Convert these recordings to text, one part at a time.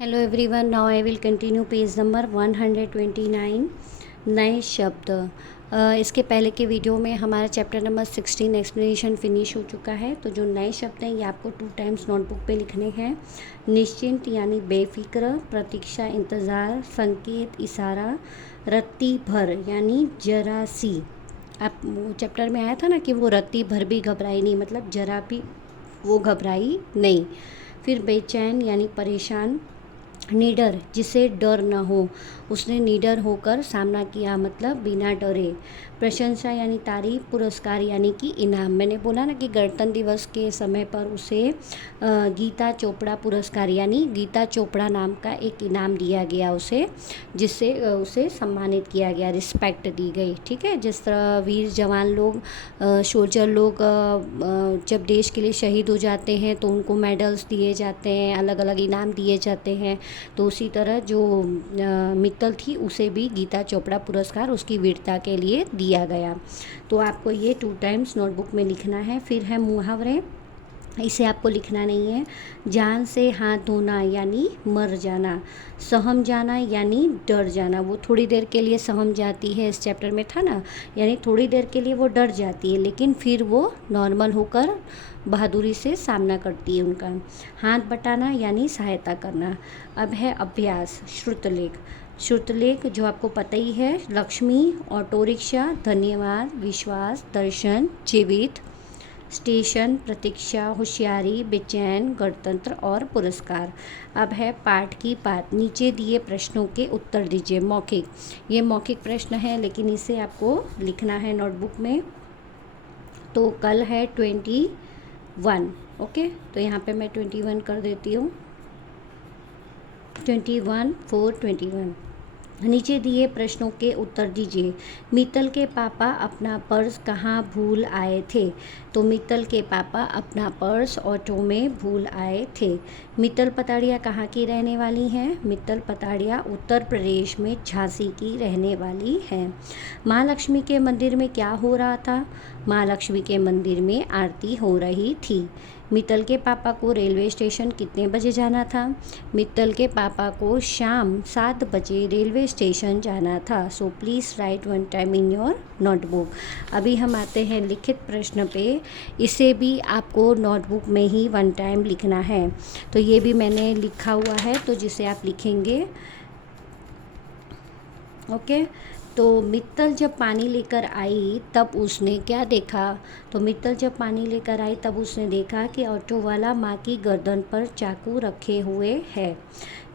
Hello everyone, now I will continue page number 129 नए शब्द। इसके पहले के वीडियो में हमारा चैप्टर नंबर 16 एक्सप्लेनेशन फिनिश हो चुका है। तो जो नए शब्द हैं ये आपको 2 टाइम्स नोटबुक पे लिखने हैं। निश्चिंत यानी बेफिक्र, प्रतीक्षा इंतज़ार, संकेत इशारा, रत्ती भर यानी जरा सी। आप वो चैप्टर में आया था ना कि वो रत्ती भर भी घबराई नहीं, मतलब जरा भी वो घबराई नहीं। फिर बेचैन यानी परेशान, निडर जिसे डर न हो, उसने निडर होकर सामना किया, मतलब बिना डरे। प्रशंसा यानी तारीफ, पुरस्कार यानी कि इनाम। मैंने बोला ना कि गणतंत्र दिवस के समय पर उसे गीता चोपड़ा पुरस्कार यानी गीता चोपड़ा नाम का एक इनाम दिया गया उसे, जिससे उसे सम्मानित किया गया, रिस्पेक्ट दी गई। ठीक है, जिस तरह वीर जवान लोग, सोल्जर लोग जब देश के लिए शहीद हो जाते हैं तो उनको मेडल्स दिए जाते हैं, अलग अलग इनाम दिए जाते हैं। तो उसी तरह जो मित्तल थी उसे भी गीता चोपड़ा पुरस्कार उसकी वीरता के लिए दिया गया। तो आपको ये 2 टाइम्स नोटबुक में लिखना है। फिर है मुहावरे, इसे आपको लिखना नहीं है। जान से हाथ धोना यानी मर जाना, सहम जाना यानी डर जाना। वो थोड़ी देर के लिए सहम जाती है, इस चैप्टर में था ना, यानी थोड़ी देर के लिए वो डर जाती है लेकिन फिर वो नॉर्मल होकर बहादुरी से सामना करती है उनका। हाथ बटाना यानी सहायता करना। अब है अभ्यास, श्रुतलेख। श्रुतलेख जो आपको पता ही है, लक्ष्मी, ऑटो रिक्शा, धन्यवाद, विश्वास, दर्शन, जीवित, स्टेशन, प्रतीक्षा, होशियारी, बेचैन, गणतंत्र और पुरस्कार। अब है पाठ की बात। नीचे दिए प्रश्नों के उत्तर दीजिए। मौखिक, ये मौखिक प्रश्न है लेकिन इसे आपको लिखना है नोटबुक में। तो कल है 21, ओके, तो यहाँ पे मैं 21 कर देती हूँ। 21/4/21। नीचे दिए प्रश्नों के उत्तर दीजिए। मित्तल के पापा अपना पर्स कहाँ भूल आए थे? तो मित्तल के पापा अपना पर्स ऑटो में भूल आए थे। मित्तल पताड़िया कहाँ की रहने वाली हैं? मित्तल पताड़िया उत्तर प्रदेश में झांसी की रहने वाली हैं। माँ लक्ष्मी के मंदिर में क्या हो रहा था? माँ लक्ष्मी के मंदिर में आरती हो रही थी। मित्तल के पापा को रेलवे स्टेशन कितने बजे जाना था? मित्तल के पापा को शाम 7 बजे रेलवे स्टेशन जाना था। So please write 1 time in your notebook. अभी हम आते हैं लिखित प्रश्न पे। इसे भी आपको नोटबुक में ही 1 टाइम लिखना है। तो ये भी मैंने लिखा हुआ है, तो जिसे आप लिखेंगे, ओके। तो मित्तल जब पानी लेकर आई तब उसने क्या देखा? तो मित्तल जब पानी लेकर आई तब उसने देखा कि ऑटो वाला माँ की गर्दन पर चाकू रखे हुए है।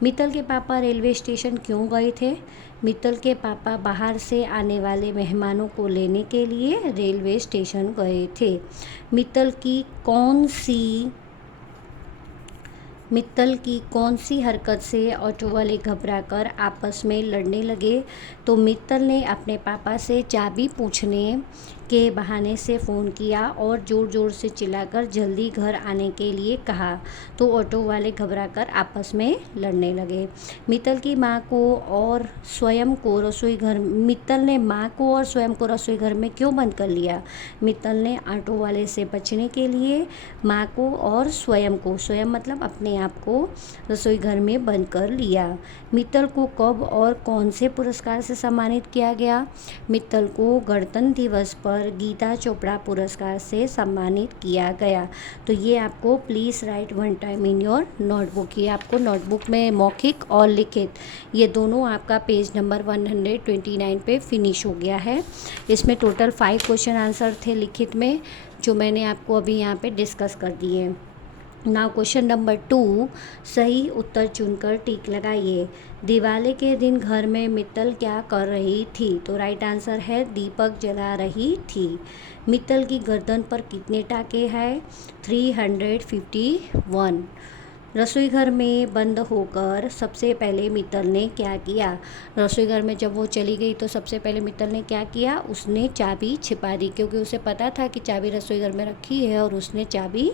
मित्तल के पापा रेलवे स्टेशन क्यों गए थे? मित्तल के पापा बाहर से आने वाले मेहमानों को लेने के लिए रेलवे स्टेशन गए थे। मित्तल की कौन सी हरकत से ऑटो वाले घबराकर आपस में लड़ने लगे? तो मित्तल ने अपने पापा से चाबी पूछने के बहाने से फ़ोन किया और ज़ोर ज़ोर से चिल्लाकर जल्दी घर आने के लिए कहा। तो ऑटो वाले घबराकर आपस में लड़ने लगे। मित्तल की माँ को और स्वयं को रसोई घर मित्तल ने माँ को और स्वयं को रसोई घर में क्यों बंद कर लिया? मित्तल ने ऑटो वाले से बचने के लिए माँ को और स्वयं मतलब अपने आप को रसोई घर में बंद कर लिया। मित्तल को कब और कौन से पुरस्कार से सम्मानित किया गया? मित्तल को गणतंत्र दिवस पर गीता चोपड़ा पुरस्कार से सम्मानित किया गया। तो ये आपको please write 1 time in your notebook. ये आपको नोटबुक में मौखिक और लिखित ये दोनों आपका पेज नंबर 129 पे फिनिश हो गया है। इसमें टोटल 5 क्वेश्चन आंसर थे लिखित में, जो मैंने आपको अभी यहाँ पे डिस्कस कर दिए। नाउ क्वेश्चन नंबर 2, सही उत्तर चुनकर टिक लगाइए। दिवाली के दिन घर में मित्तल क्या कर रही थी? तो राइट आंसर है दीपक जला रही थी। मित्तल की गर्दन पर कितने टाके हैं? 351। रसोई घर में बंद होकर सबसे पहले मित्तल ने क्या किया? रसोई घर में जब वो चली गई तो सबसे पहले मित्तल ने क्या किया? उसने चाबी छिपा दी, क्योंकि उसे पता था कि चाबी रसोई घर में रखी है और उसने चाबी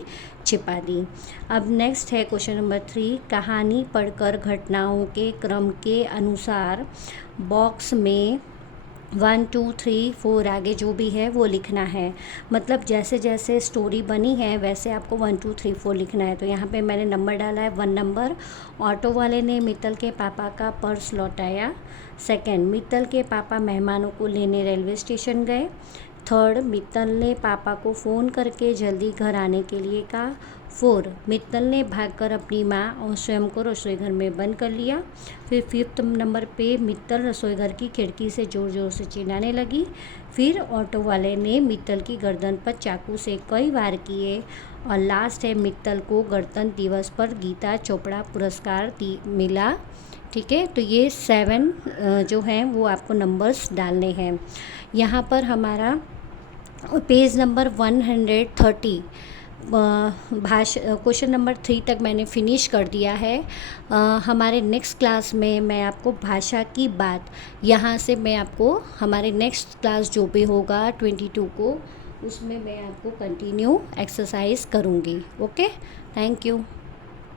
छिपा दी। अब नेक्स्ट है क्वेश्चन नंबर 3, कहानी पढ़कर घटनाओं के क्रम के अनुसार बॉक्स में 1 2 3 4 आगे जो भी है वो लिखना है। मतलब जैसे जैसे स्टोरी बनी है वैसे आपको 1 2 3 4 लिखना है। तो यहाँ पे मैंने नंबर डाला है 1 नंबर, ऑटो वाले ने मित्तल के पापा का पर्स लौटाया। सेकंड, मित्तल के पापा मेहमानों को लेने रेलवे स्टेशन गए। थर्ड, मित्तल ने पापा को फ़ोन करके जल्दी घर आने के लिए कहा। 4, मित्तल ने भागकर अपनी माँ और स्वयं को रसोई घर में बंद कर लिया। फिर 5th नंबर पे मित्तल रसोई घर की खिड़की से ज़ोर ज़ोर से चिल्लाने लगी। फिर ऑटो वाले ने मित्तल की गर्दन पर चाकू से कई वार किए। और लास्ट है, मित्तल को गणतंत्र दिवस पर गीता चोपड़ा पुरस्कार मिला। ठीक है, तो ये 7 जो हैं वो आपको नंबर्स डालने हैं। यहाँ पर हमारा पेज नंबर 130 क्वेश्चन नंबर 3 तक मैंने फिनिश कर दिया है। हमारे नेक्स्ट क्लास में मैं आपको भाषा की बात, यहाँ से मैं आपको हमारे नेक्स्ट क्लास जो भी होगा 22 को, उसमें मैं आपको कंटिन्यू एक्सरसाइज करूँगी। Okay, thank you.